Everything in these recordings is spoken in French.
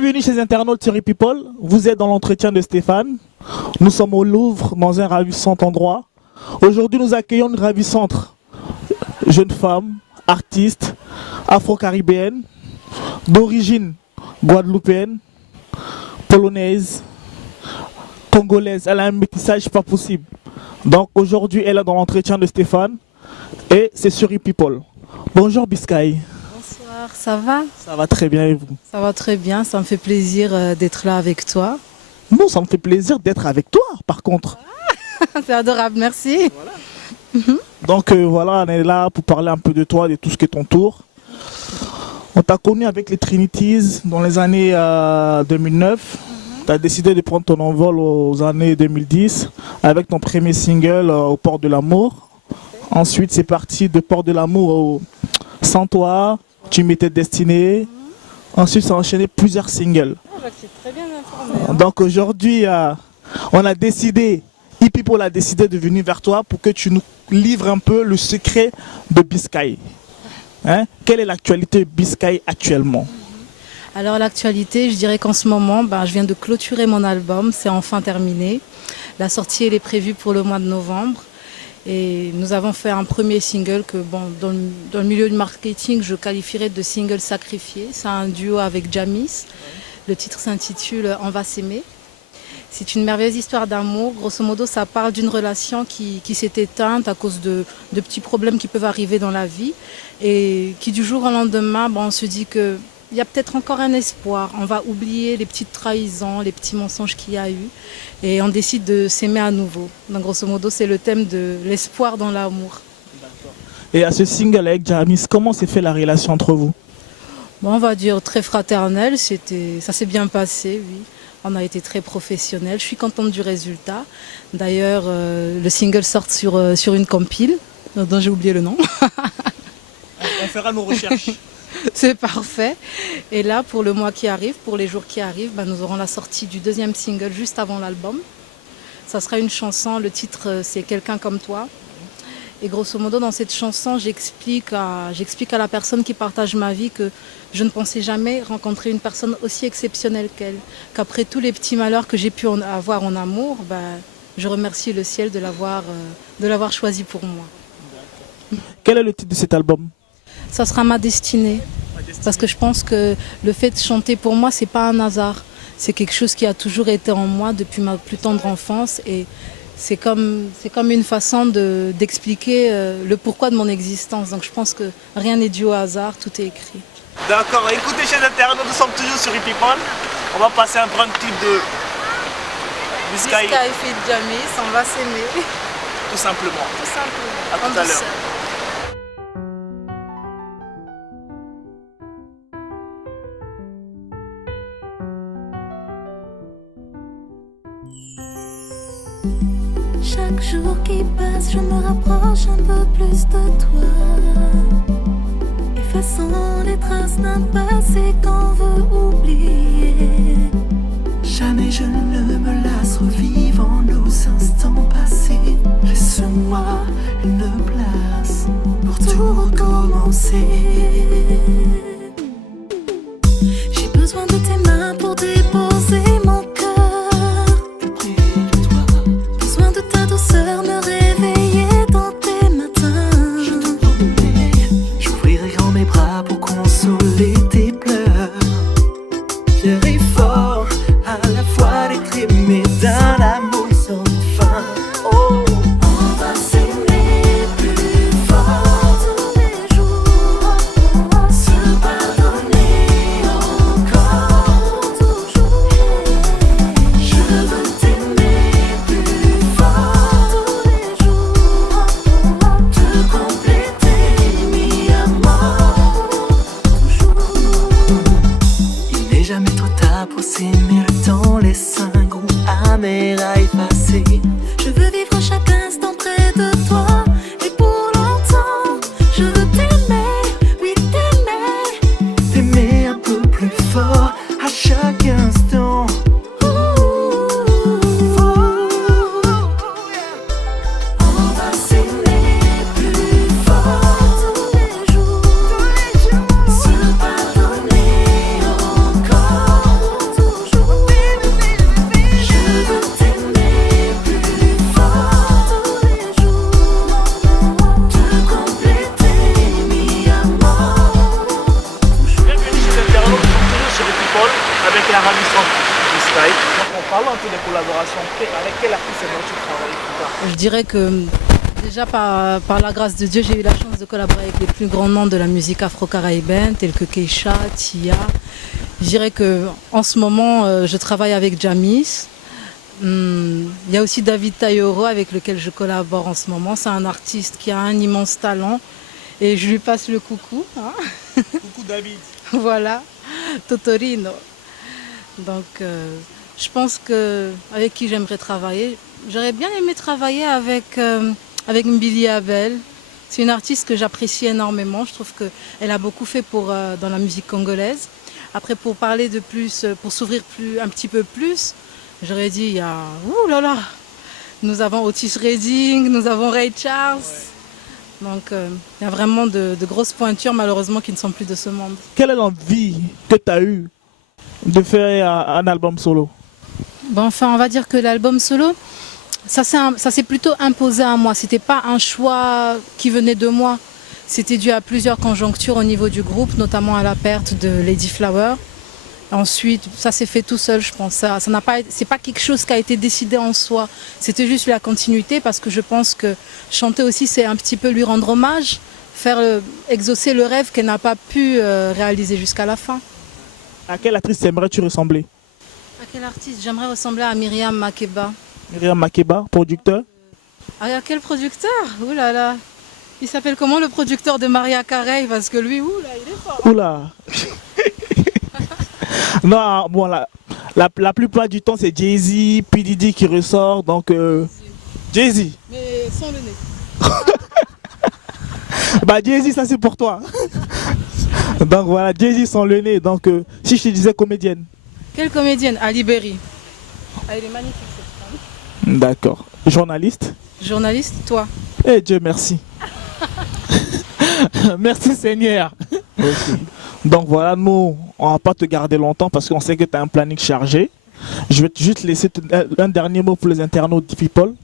Bienvenue chez les internautes Thierry People. Vous êtes dans l'entretien de Stéphane. Nous sommes au Louvre, dans un ravissant endroit. Aujourd'hui, nous accueillons une ravissante jeune femme, artiste, afro-caribéenne, d'origine guadeloupéenne, polonaise, congolaise. Elle a un métissage pas possible. Donc aujourd'hui, elle est dans l'entretien de Stéphane et c'est sur People. Bonjour Biscay. Bonsoir, ça va? Ça va très bien et vous? Ça va très bien, ça me fait plaisir d'être là avec toi. Non, ça me fait plaisir d'être avec toi par contre. C'est adorable, merci. Voilà. Donc voilà, on est là pour parler un peu de toi, de tout ce qui t'entoure. On t'a connu avec les Trinities dans les années 2009. Tu as décidé de prendre ton envol aux années 2010 avec ton premier single au Port de l'Amour. Ensuite, c'est parti de Port de l'Amour au Sans toi, Tu m'étais destiné. Ensuite, ça a enchaîné plusieurs singles. Très bien informé, Donc aujourd'hui, on a décidé, People a décidé de venir vers toi pour que tu nous livres un peu le secret de Biscay. Hein? Quelle est l'actualité de Biscay actuellement? Alors l'actualité, je dirais qu'en ce moment, je viens de clôturer mon album, c'est enfin terminé. La sortie elle est prévue pour le mois de novembre. Et nous avons fait un premier single que dans le milieu du marketing, je qualifierais de single sacrifié. C'est un duo avec Jamis. Le titre s'intitule On va s'aimer. C'est une merveilleuse histoire d'amour. Grosso modo, ça parle d'une relation qui s'est éteinte à cause de petits problèmes qui peuvent arriver dans la vie. Et qui du jour au lendemain, on se dit qu'il y a peut-être encore un espoir. On va oublier les petites trahisons, les petits mensonges qu'il y a eu. Et on décide de s'aimer à nouveau. Donc grosso modo, c'est le thème de l'espoir dans l'amour. Et à ce single avec Jamis, comment s'est fait la relation entre vous? On va dire très fraternel. Ça s'est bien passé, oui. On a été très professionnels. Je suis contente du résultat. D'ailleurs, le single sort sur une compile, dont j'ai oublié le nom. On fera nos recherches. C'est parfait. Et là, pour le mois qui arrive, pour les jours qui arrivent, nous aurons la sortie du deuxième single juste avant l'album. Ça sera une chanson, le titre c'est Quelqu'un comme toi. Et grosso modo, dans cette chanson, j'explique à la personne qui partage ma vie que je ne pensais jamais rencontrer une personne aussi exceptionnelle qu'elle. Qu'après tous les petits malheurs que j'ai pu avoir en amour, je remercie le ciel de l'avoir choisi pour moi. Quel est le titre de cet album? Ça sera Ma destinée. Parce que je pense que le fait de chanter pour moi, c'est pas un hasard. C'est quelque chose qui a toujours été en moi depuis ma plus tendre enfance. Et c'est comme une façon d'expliquer le pourquoi de mon existence. Donc je pense que rien n'est dû au hasard, tout est écrit. D'accord, écoutez chez internautes, nous sommes toujours sur People. On va passer un grand clip de Biscay. Biscay fait Jamis, On va s'aimer. Tout simplement. Tout simplement. À tout à l'heure. Chaque jour qui passe, je me rapproche un peu plus de toi, effaçant les traces d'un passé qu'on veut oublier. Jamais je ne me lasse, revivant nos instants passés. Laisse-moi une place pour tout recommencer. J'ai besoin de tes mains pour déposer mon cœur. Près de toi, Besoin de ta douceur, me réveiller dans tes matins. je te promets, j'ouvrirai grand mes bras pour consoler tes pleurs. Fier et fort, à la fois d'être aimé d'un amour sans fin. Oh, On va s'aimer plus fort tous les jours. et la ravissante Sky. Donc en parlant un peu des collaborations, avec quel artiste aimerais-tu travailler plus tard? Je dirais que déjà par la grâce de Dieu, j'ai eu la chance de collaborer avec les plus grands noms de la musique afro-caribéenne, tels que Keisha, Tia. Je dirais que en ce moment, je travaille avec Jamis. Il y a aussi David Tayoro avec lequel je collabore en ce moment. C'est un artiste qui a un immense talent et je lui passe le coucou. Hein. Coucou David. Voilà, Totorino. Donc je pense que avec qui j'aimerais travailler, j'aurais bien aimé travailler avec Mbili Abel. C'est une artiste que j'apprécie énormément. Je trouve qu'elle a beaucoup fait dans la musique congolaise. Après, pour parler de plus, pour s'ouvrir un petit peu plus, j'aurais dit, il y a, ouh là là, nous avons Otis Redding, nous avons Ray Charles. Ouais. Donc, il y a vraiment de grosses pointures, malheureusement, qui ne sont plus de ce monde. Quelle est l'envie que tu as eue de faire un album solo? Bon, enfin, on va dire que l'album solo, ça s'est plutôt imposé à moi. C'était pas un choix qui venait de moi. C'était dû à plusieurs conjonctures au niveau du groupe, notamment à la perte de Lady Flower. Ensuite, ça s'est fait tout seul, je pense. C'est pas quelque chose qui a été décidé en soi. C'était juste la continuité parce que je pense que chanter aussi, c'est un petit peu lui rendre hommage, exaucer le rêve qu'elle n'a pas pu réaliser jusqu'à la fin. À quelle actrice aimerais-tu ressembler? À quel artiste? J'aimerais ressembler à Myriam Makeba. Myriam Makeba, producteur. À quel producteur? Ouh là là. Il s'appelle comment le producteur de Maria Carey? Parce que lui, ouh là, il est fort. Hein. Oula. Non, bon, la plupart du temps, c'est Jay-Z, P. Diddy qui ressort, donc Jay-Z. Mais sans le nez. Bah Jay-Z, ça c'est pour toi. Donc voilà, Jay-Z sans le nez. Donc si je te disais comédienne. Quelle comédienne? Ali Berry. Ah, elle est magnifique cette femme. D'accord. Journaliste? Journaliste, toi. Eh Dieu merci. Merci Seigneur. Okay. Donc voilà, nous, on va pas te garder longtemps parce qu'on sait que tu as un planning chargé. Je vais juste laisser un dernier mot pour les internautes People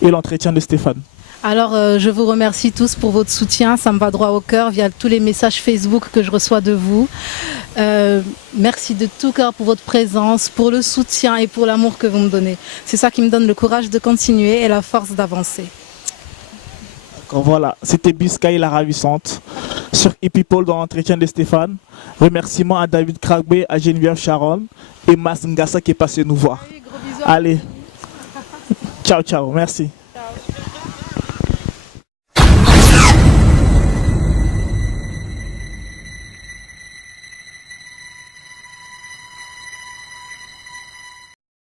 et l'entretien de Stéphane. Alors, je vous remercie tous pour votre soutien. Ça me va droit au cœur via tous les messages Facebook que je reçois de vous. Merci de tout cœur pour votre présence, pour le soutien et pour l'amour que vous me donnez. C'est ça qui me donne le courage de continuer et la force d'avancer. Voilà, c'était Biscay la ravissante sur ePeople dans l'entretien de Stéphane. Remerciements à David Kragbe, à Geneviève Sharon et Mas Ngassa qui est passé nous voir. Allez, gros bisous. Allez, ciao ciao, merci.